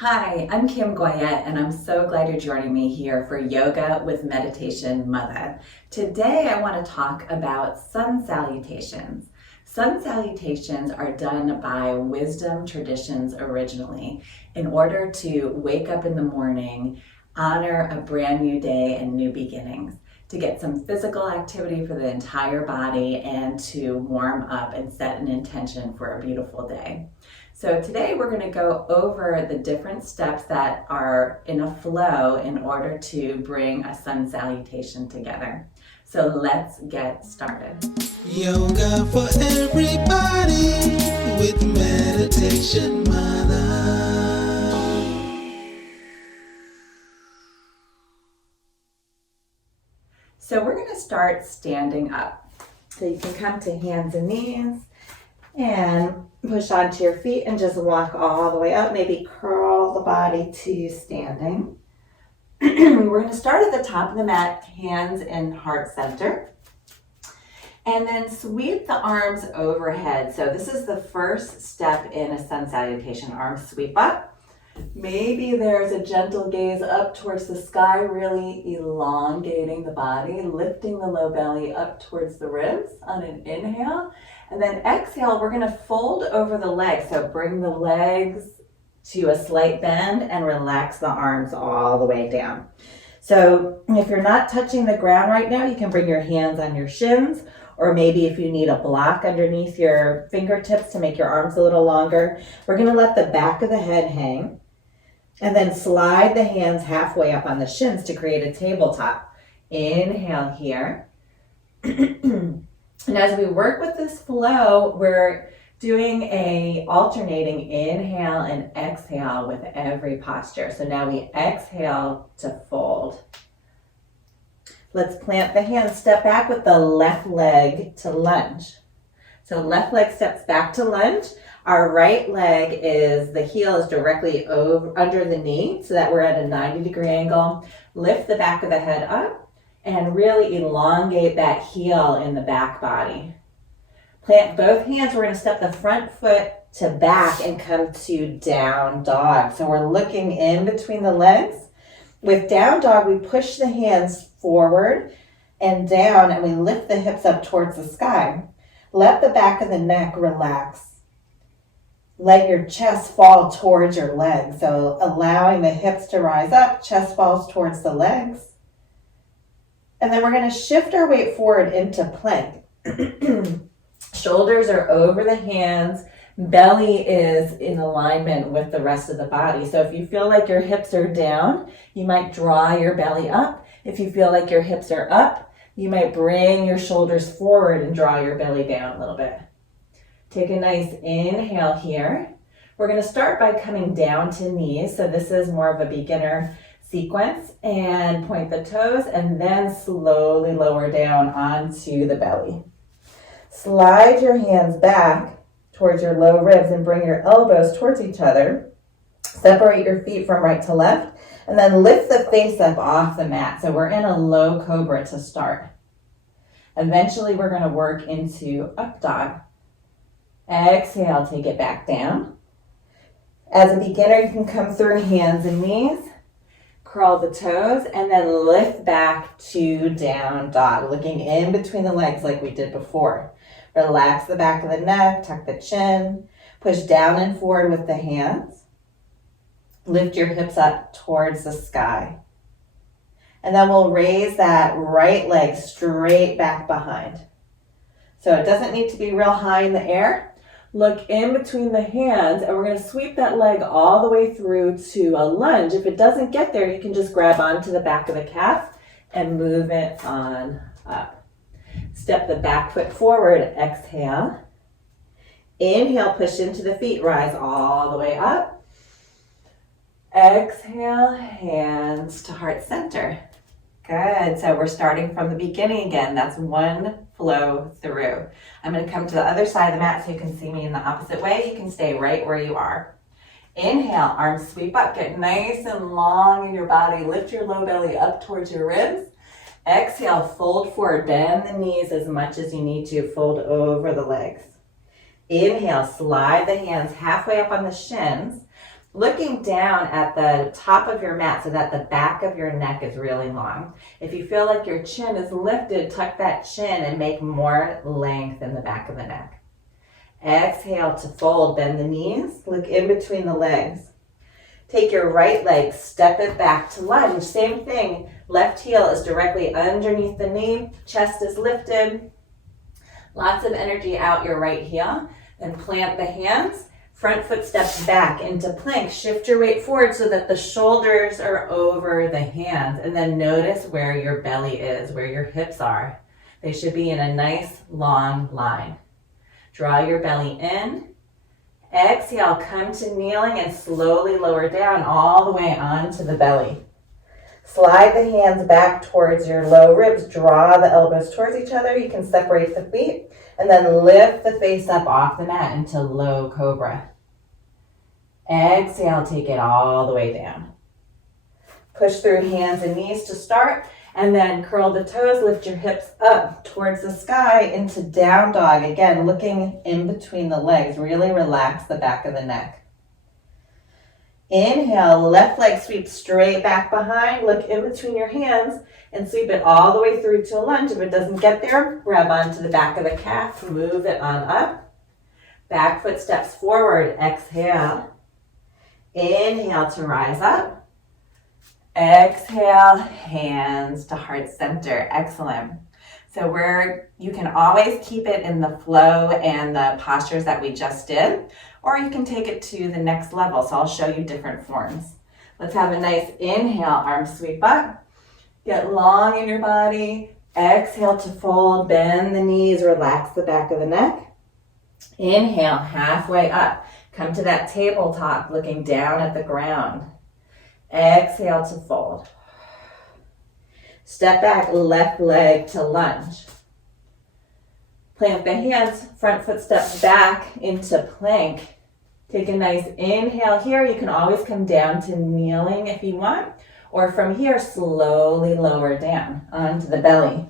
Hi, I'm Kim Goyette, and I'm so glad you're joining me here for Yoga with Meditation Mutha. Today, I want to talk about Sun Salutations. Sun Salutations are done by wisdom traditions originally in order to wake up in the morning, honor a brand new day and new beginnings, to get some physical activity for the entire body, and to warm up and set an intention for a beautiful day. So today we're going to go over the different steps that are in a flow in order to bring a sun salutation together. So let's get started. Yoga for everybody with Meditation Mutha. So we're going to start standing up. So you can come to hands and knees and push onto your feet and just walk all the way up. Maybe curl the body to standing. We're going to start at the top of the mat, hands in heart center. And then sweep the arms overhead. So this is the first step in a sun salutation. Arms sweep up. Maybe there's a gentle gaze up towards the sky, really elongating the body, lifting the low belly up towards the ribs on an inhale. And then exhale, we're going to fold over the legs. So bring the legs to a slight bend and relax the arms all the way down. So if you're not touching the ground right now, you can bring your hands on your shins, or maybe if you need a block underneath your fingertips to make your arms a little longer. We're going to let the back of the head hang and then slide the hands halfway up on the shins to create a tabletop. Inhale here. And as we work with this flow, we're doing a alternating inhale and exhale with every posture. So now we exhale to fold. Let's plant the hands, step back with the left leg to lunge. So left leg steps back to lunge. Our right leg the heel is directly over under the knee so that we're at a 90-degree angle. Lift the back of the head up and really elongate that heel in the back body. Plant both hands. We're going to step the front foot to back and come to down dog. So we're looking in between the legs. With down dog, we push the hands forward and down, and we lift the hips up towards the sky. Let the back of the neck relax. Let your chest fall towards your legs. So allowing the hips to rise up, chest falls towards the legs. And then we're going to shift our weight forward into plank. Shoulders are over the hands. Belly is in alignment with the rest of the body. So if you feel like your hips are down, you might draw your belly up. If you feel like your hips are up, you might bring your shoulders forward and draw your belly down a little bit. Take a nice inhale here. We're going to start by coming down to knees. So this is more of a beginner sequence, and point the toes and then slowly lower down onto the belly. Slide your hands back towards your low ribs and bring your elbows towards each other. Separate your feet from right to left and then lift the face up off the mat. So we're in a low cobra to start. Eventually we're going to work into up dog. Exhale, take it back down. As a beginner, you can come through hands and knees. Curl the toes and then lift back to down dog, looking in between the legs like we did before. Relax the back of the neck, tuck the chin, push down and forward with the hands. Lift your hips up towards the sky. And then we'll raise that right leg straight back behind. So it doesn't need to be real high in the air. Look in between the hands, and we're going to sweep that leg all the way through to a lunge. If it doesn't get there, you can just grab onto the back of the calf and move it on up. Step the back foot forward, exhale. Inhale, push into the feet, rise all the way up. Exhale, hands to heart center. Good, so we're starting from the beginning again. That's one flow through. I'm going to come to the other side of the mat so you can see me in the opposite way. You can stay right where you are. Inhale, arms sweep up, get nice and long in your body. Lift your low belly up towards your ribs. Exhale, fold forward, bend the knees as much as you need to, fold over the legs. Inhale, slide the hands halfway up on the shins. looking down at the top of your mat so that the back of your neck is really long. If you feel like your chin is lifted, tuck that chin and make more length in the back of the neck. Exhale to fold, bend the knees, look in between the legs. Take your right leg, step it back to lunge. Same thing, left heel is directly underneath the knee, chest is lifted. Lots of energy out your right heel. Then plant the hands, front foot steps back into plank. Shift your weight forward so that the shoulders are over the hands. And then notice where your belly is, where your hips are. They should be in a nice long line. Draw your belly in. Exhale, come to kneeling and slowly lower down all the way onto the belly. Slide the hands back towards your low ribs. Draw the elbows towards each other. You can separate the feet and then lift the face up off the mat into low cobra. Exhale, take it all the way down. Push through hands and knees to start, and then curl the toes, lift your hips up towards the sky into down dog. Again, looking in between the legs. Really relax the back of the neck. Inhale, left leg sweeps straight back behind. Look in between your hands and sweep it all the way through to a lunge. If it doesn't get there, grab onto the back of the calf, move it on up. Back foot steps forward, exhale. Inhale to rise up. Exhale, hands to heart center. Excellent. So you can always keep it in the flow and the postures that we just did, or you can take it to the next level. So I'll show you different forms. Let's have a nice inhale, arms sweep up. Get long in your body. Exhale to fold, bend the knees, relax the back of the neck. Inhale, halfway up. Come to that tabletop, looking down at the ground. Exhale to fold. Step back, left leg to lunge. Plant the hands, front foot steps back into plank. Take a nice inhale here. You can always come down to kneeling if you want, or from here, slowly lower down onto the belly.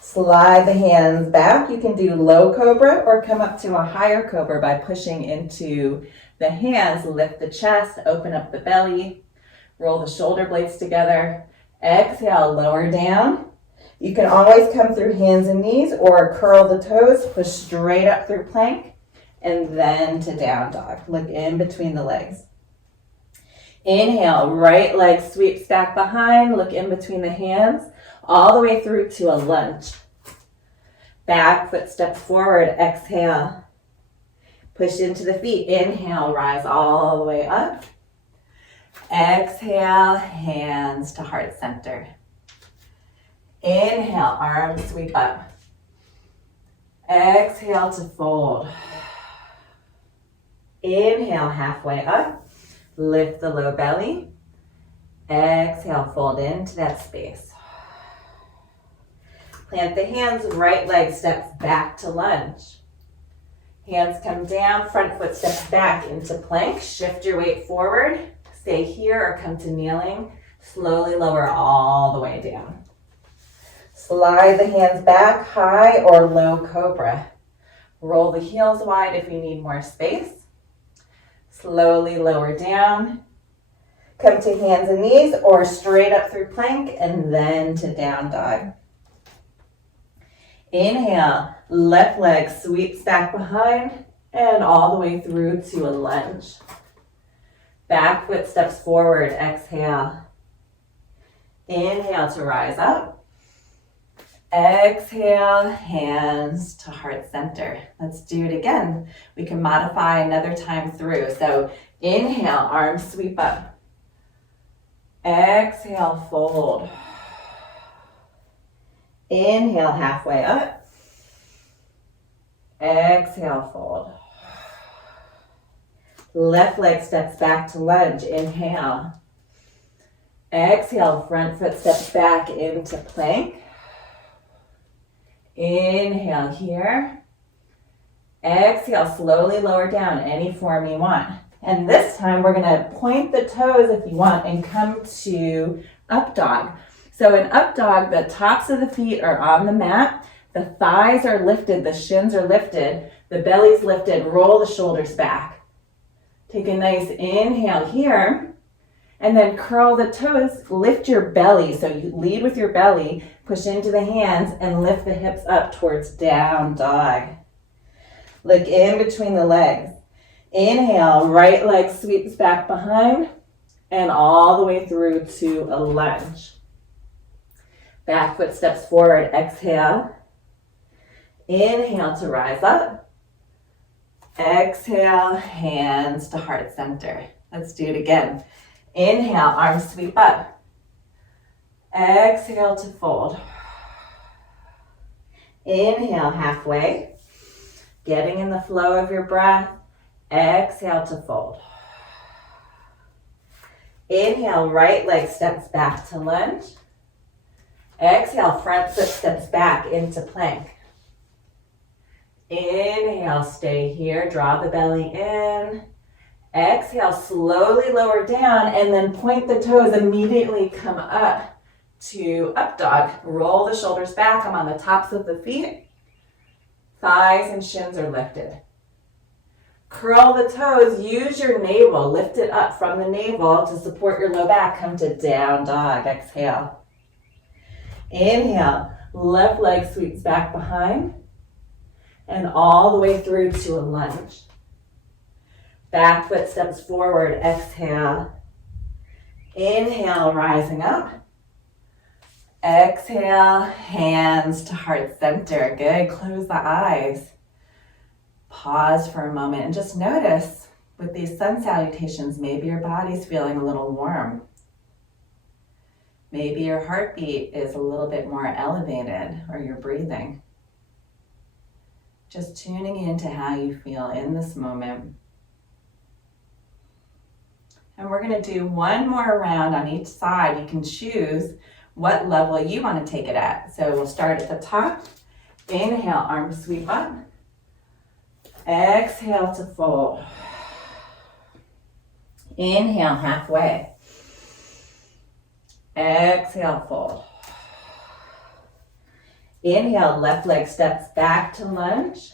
Slide the hands back. You can do low cobra or come up to a higher cobra by pushing into the hands. Lift the chest, open up the belly, roll the shoulder blades together. Exhale, lower down. You can always come through hands and knees or curl the toes, push straight up through plank, and then to down dog. Look in between the legs. Inhale, right leg sweeps back behind, look in between the hands, all the way through to a lunge. Back foot steps forward, exhale. Push into the feet, inhale, rise all the way up. Exhale, hands to heart center. Inhale, arms sweep up. Exhale to fold. Inhale, halfway up. Lift the low belly. Exhale, fold into that space. Plant the hands, right leg steps back to lunge. Hands come down, front foot steps back into plank. Shift your weight forward. Stay here or come to kneeling. Slowly lower all the way down. Slide the hands back, high or low cobra. Roll the heels wide if you need more space. Slowly lower down. Come to hands and knees or straight up through plank and then to down dog. Inhale, left leg sweeps back behind and all the way through to a lunge. Back foot steps forward, exhale. Inhale to rise up. Exhale, hands to heart center. Let's do it again. We can modify another time through. So inhale, arms sweep up. Exhale, fold. Inhale, halfway up. Exhale, fold. Left leg steps back to lunge. Inhale. Exhale, front foot steps back into plank. Inhale here. Exhale, slowly lower down any form you want. And this time we're going to point the toes if you want and come to up dog. So in up dog, the tops of the feet are on the mat. The thighs are lifted, the shins are lifted, the belly's lifted. Roll the shoulders back. Take a nice inhale here, and then curl the toes, lift your belly. So you lead with your belly, push into the hands, and lift the hips up towards down dog. Look in between the legs. Inhale, right leg sweeps back behind, and all the way through to a lunge. Back foot steps forward, exhale. Inhale to rise up. Exhale, hands to heart center. Let's do it again. Inhale, arms sweep up. Exhale to fold. Inhale, halfway. Getting in the flow of your breath. Exhale to fold. Inhale, right leg steps back to lunge. Exhale, front foot steps back into plank. Inhale, stay here, draw the belly in. Exhale, slowly lower down, and then point the toes, immediately come up to up dog. Roll the shoulders back, I'm on the tops of the feet. Thighs and shins are lifted. Curl the toes, use your navel, lift it up from the navel to support your low back. Come to down dog, exhale. Inhale, left leg sweeps back behind and all the way through to a lunge. Back foot steps forward, exhale. Inhale, rising up. Exhale, hands to heart center. Good, close the eyes. Pause for a moment and just notice with these sun salutations, maybe your body's feeling a little warm. Maybe your heartbeat is a little bit more elevated, or your breathing. Just tuning into how you feel in this moment. And we're going to do one more round on each side. You can choose what level you want to take it at. So we'll start at the top. Inhale, arms sweep up. Exhale to fold. Inhale, halfway. Exhale, fold. Inhale, left leg steps back to lunge.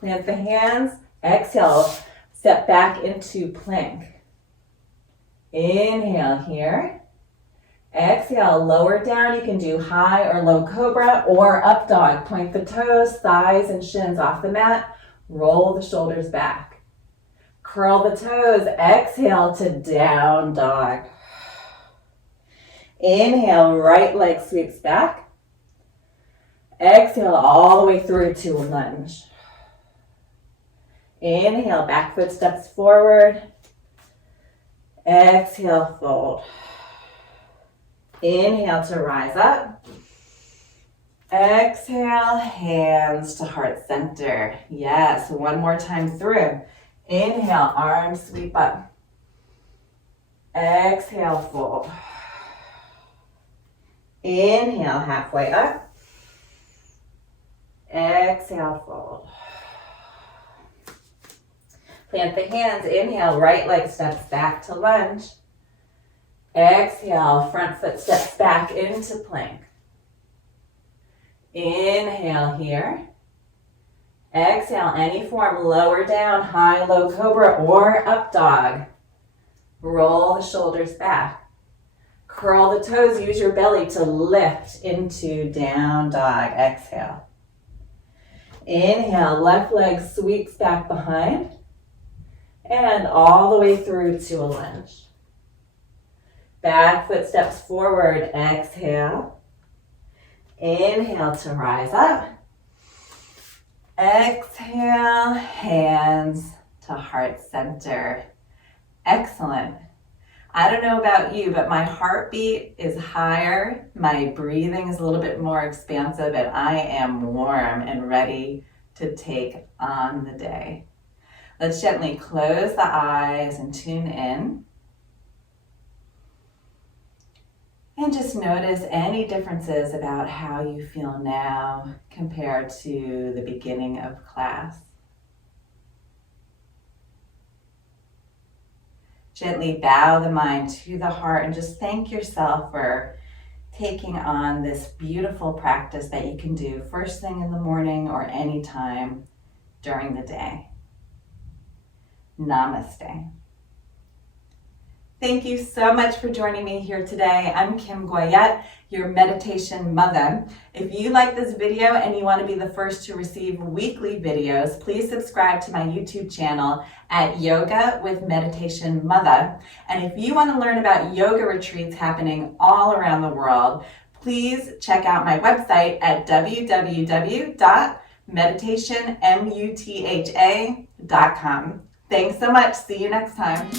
Plant the hands. Exhale, step back into plank. Inhale here. Exhale, lower down. You can do high or low cobra or up dog. Point the toes, thighs, and shins off the mat. Roll the shoulders back. Curl the toes. Exhale to down dog. Inhale, right leg sweeps back. Exhale all the way through to a lunge. Inhale, back foot steps forward. Exhale, fold. Inhale to rise up. Exhale, hands to heart center. Yes, one more time through. Inhale, arms sweep up. Exhale, fold. Inhale, halfway up. Exhale, fold. Plant the hands. Inhale, right leg steps back to lunge. Exhale, front foot steps back into plank. Inhale here. Exhale, any form, lower down, high, low cobra, or up dog. Roll the shoulders back. Curl the toes, use your belly to lift into down dog. Exhale. Inhale, left leg sweeps back behind and all the way through to a lunge. Back foot steps forward, exhale. Inhale to rise up. Exhale, hands to heart center. Excellent. I don't know about you, but my heartbeat is higher, my breathing is a little bit more expansive, and I am warm and ready to take on the day. Let's gently close the eyes and tune in. And just notice any differences about how you feel now compared to the beginning of class. Gently bow the mind to the heart and just thank yourself for taking on this beautiful practice that you can do first thing in the morning or any time during the day. Namaste. Thank you so much for joining me here today. I'm Kim Goyette, your meditation mother. If you like this video and you want to be the first to receive weekly videos, please subscribe to my YouTube channel at Yoga with Meditation Mutha. And if you want to learn about yoga retreats happening all around the world, please check out my website at www.meditationmutha.com. Thanks so much. See you next time.